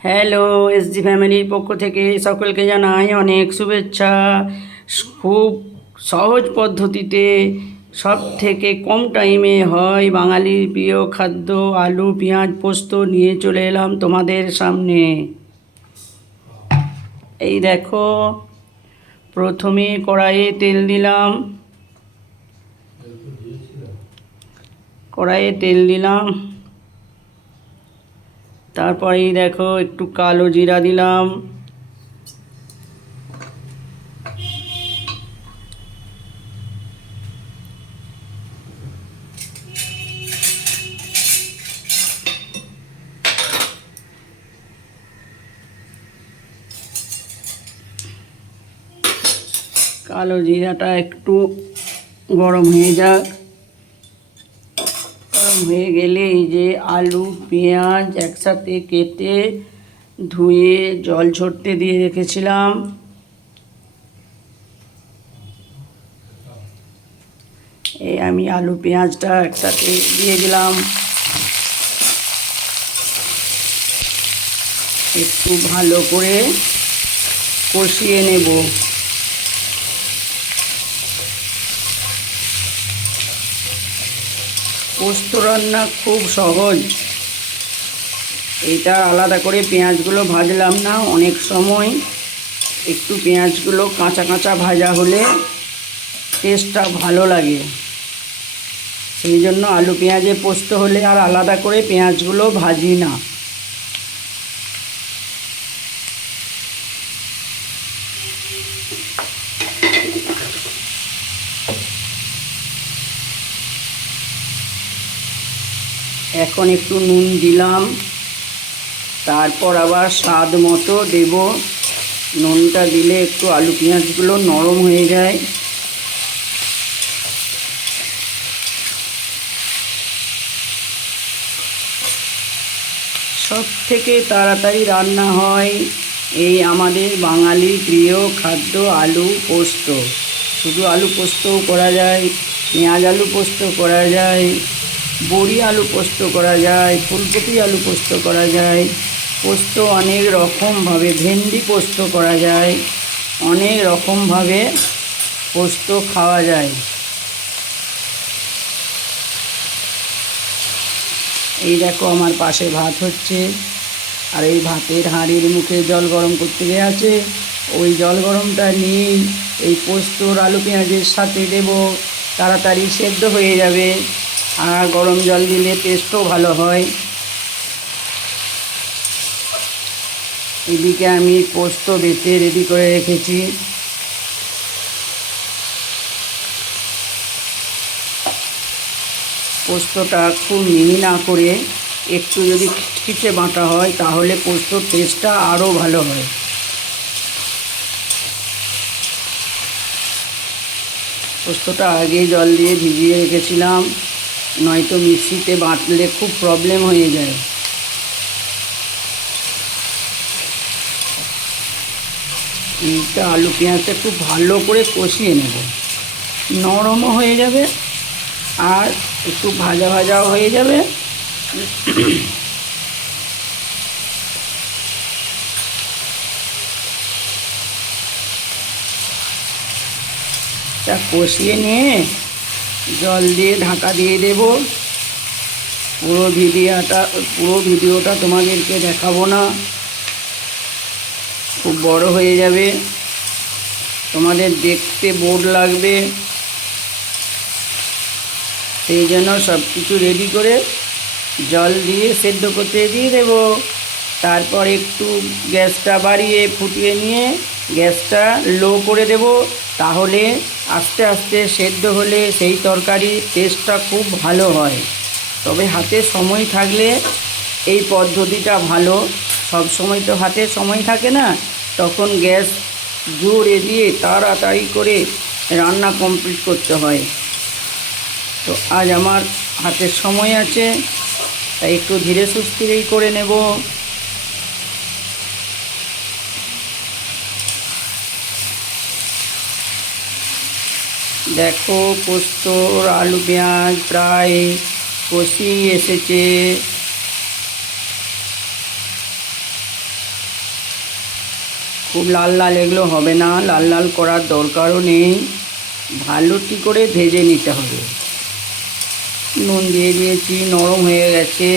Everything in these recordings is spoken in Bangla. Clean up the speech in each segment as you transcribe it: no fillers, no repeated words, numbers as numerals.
হ্যালো, এসজি ফ্যামিলির পক্ষ থেকে সকলকে জানাই অনেক শুভেচ্ছা। খুব সহজ পদ্ধতিতে সব থেকে কম টাইমে হয় বাঙালির প্রিয় খাদ্য আলু পেঁয়াজ পোস্ত নিয়ে চলে এলাম তোমাদের সামনে। এই দেখো, প্রথমে কড়াইয়ে তেল দিলাম, তারপরেই দেখো একটু কালো জিরা দিলাম, কালো জিরাটা একটু গরম হয়ে যাক। গরম হয়ে গেলে এই যে আলু পেঁয়াজ একসাথে কেটে ধুয়ে জল ঝরতে দিয়ে রেখেছিলাম, এই আমি আলু পেঁয়াজটা একসাথে দিয়ে দিলাম। একটু ভালো করে কষিয়ে নেব। পোস্ত রান্না খুব সহজ। এটা আলাদা করে পেঁয়াজগুলো ভাজলাম না, অনেক সময় একটু পেঁয়াজগুলো কাঁচা কাঁচা ভাজা হলে টেস্টটা ভালো লাগে। সেই জন্য আলু পেঁয়াজে পোস্ত হলে আর আলাদা করে পেঁয়াজগুলো ভাজি না। এখন একটু নুন দিলাম, তারপর আবার স্বাদ মতো দেব। নুনটা দিলে একটু আলু পেঁয়াজগুলো নরম হয়ে যায়। সব থেকে তাড়াতাড়ি রান্না হয় এই আমাদের বাঙালির প্রিয় খাদ্য আলু পোস্ত। শুধু আলু পোস্তও করা যায়, পেঁয়াজ আলু পোস্ত করা যায়, বড়ি আলু পোস্ত করা যায়, ফুলকপি আলু পোস্ত করা যায়। পোস্ত অনেক রকমভাবে, ভেন্ডি পোস্ত করা যায়, অনেক রকমভাবে পোস্ত খাওয়া যায়। এই দেখো আমার পাশে ভাত হচ্ছে, আর এই ভাতের হাঁড়ির মুখে জল গরম করতে দেওয়া আছে। ওই জল গরমটা নিয়েই এই পোস্তর আলু পেঁয়াজের সাথে দেব, তাড়াতাড়ি সেদ্ধ হয়ে যাবে। আর গরম জল দিলে টেস্টও ভালো হয়। এদিকে আমি পোস্ত বেটে রেডি করে রেখেছি। পোস্তটা খুব মিহি না করে একটু যদি খিচখিচে বাটা হয় তাহলে পোস্তর টেস্টটা আরও ভালো হয়। পোস্তটা আগে জল দিয়ে ভিজিয়ে রেখেছিলাম, নয়তো মিক্সিতে বাটলে খুব প্রবলেম হয়ে যায়। এইটা আলু পেঁয়াজটা খুব ভালো করে কষিয়ে নেব, নরমও হয়ে যাবে আর একটু ভাজা ভাজাও হয়ে যাবে। তা কষিয়ে নিয়ে জল দিয়ে ঢাকা দিয়ে দেব। পুরো ভিডিওটা তোমাদেরকে দেখাবো না, খুব বড় হয়ে যাবে, তোমাদের দেখতে বোর লাগবে। সেই জন্য সব কিছু রেডি করে জল দিয়ে সেদ্ধ করতে দিয়ে দেব। তারপর একটু গ্যাসটা বাড়িয়ে ফুটিয়ে নিয়ে গ্যাসটা লো করে দেব। তাহলে আস্তে আস্তে সেদ্ধ হলে সেই তরকারির টেস্টটা খুব ভালো হয়। তবে হাতে সময় থাকলে এই পদ্ধতিটা ভালো। সব সময় তো হাতে সময় থাকে না, তখন গ্যাস জোরে দিয়ে তাড়াতাড়ি করে রান্না কমপ্লিট করতে হয়। তো আজ আমার হাতে সময় আছে, তাই একটু ধীরে সুস্থিরেই করে নেব। দেখো পোস্তর আলু পেঁয়াজ প্রায় কষি এসেছে। খুব লাল লাল এগুলো হবে না, লাল লাল করার দরকারও নেই, ভালোটি করে ভেজে নিতে হবে। নুন দিয়ে দিয়েছি, নরম হয়ে গেছে।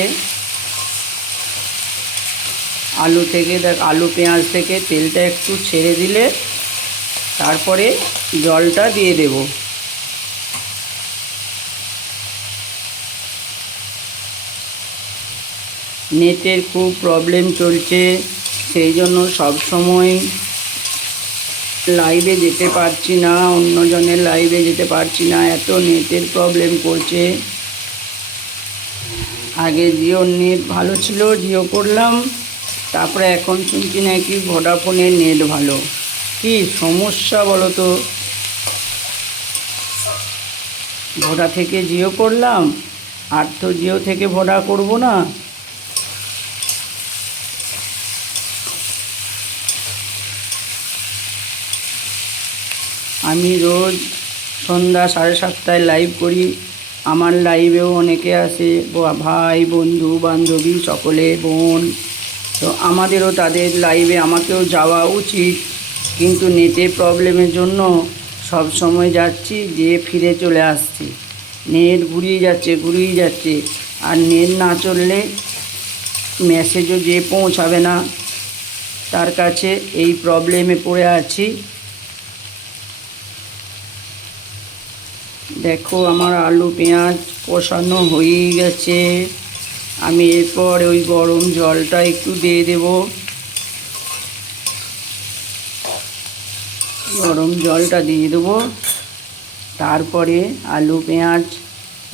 আলু পেঁয়াজ থেকে তেলটা একটু ছেড়ে দিলে তারপরে জলটা দিয়ে দেব। নেটের খুব প্রবলেম চলছে, সেই জন্য সব সময় লাইভে যেতে পারছি না, অন্যজনের লাইভে যেতে পারছি না, এত নেটের প্রবলেম করছে। আগে জিওর নেট ভালো ছিল, জিও করলাম, তারপরে এখন শুনছি নাকি ভোডাফোনের নেট ভালো। কি সমস্যা বলো তো? ভোডা থেকে জিও করলাম, আর তো জিও থেকে ভোডা করব না। আমি রোজ সন্ধ্যা 7:30টায় লাইভ করি। আমার লাইভেও অনেকে আসে, ভাই বন্ধু বান্ধবী সকলে, বোন। তো আমাদেরও তাদের লাইভে আমাকেও যাওয়া উচিত, কিন্তু নেটের প্রবলেমের জন্য সব সময় যাচ্ছি, যেয়ে ফিরে চলে আসছি। নেট ঘুরিয়ে যাচ্ছে, আর নেট না চললে মেসেজও যে পৌঁছাবে না, তার কাছে এই প্রবলেমে পড়ে আছি। দেখো আমার আলু পেঁয়াজ কষানো হয়ে গেছে। আমি এরপর ওই গরম জলটা একটু দিয়ে দেব। গরম জলটা দিয়ে দেবো, তারপরে আলু পেঁয়াজ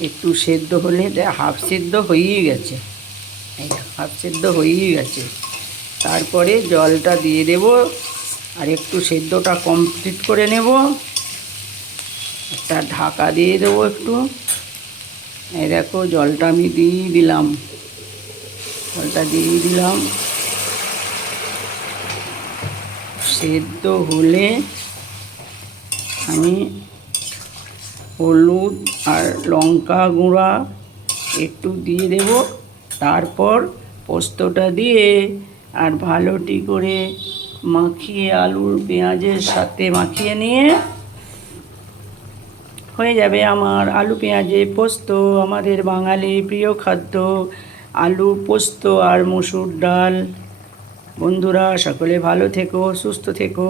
একটু সেদ্ধ হলে, হাফ সেদ্ধ হয়েই গেছে, হাফ সেদ্ধ হয়েই গেছে। তারপরে জলটা দিয়ে দেব, আর একটু সেদ্ধটা কমপ্লিট করে নেব। একটা ঢাকা দিয়ে দেবো একটু। এই দেখো জলটা আমি দিয়ে দিলাম, সেদ্ধ হলে আমি হলুদ আর লঙ্কা গুঁড়া একটু দিয়ে দেব। তারপর পোস্তটা দিয়ে আর ভালোটি করে মাখিয়ে, আলুর পেঁয়াজের সাথে মাখিয়ে নিয়ে হয়ে যাবে আমার আলু পেঁয়াজে পোস্ত। আমাদের বাঙালির প্রিয় খাদ্য আলু পোস্ত আর মসুর ডাল। বন্ধুরা সকলে ভালো থেকো, সুস্থ থেকো।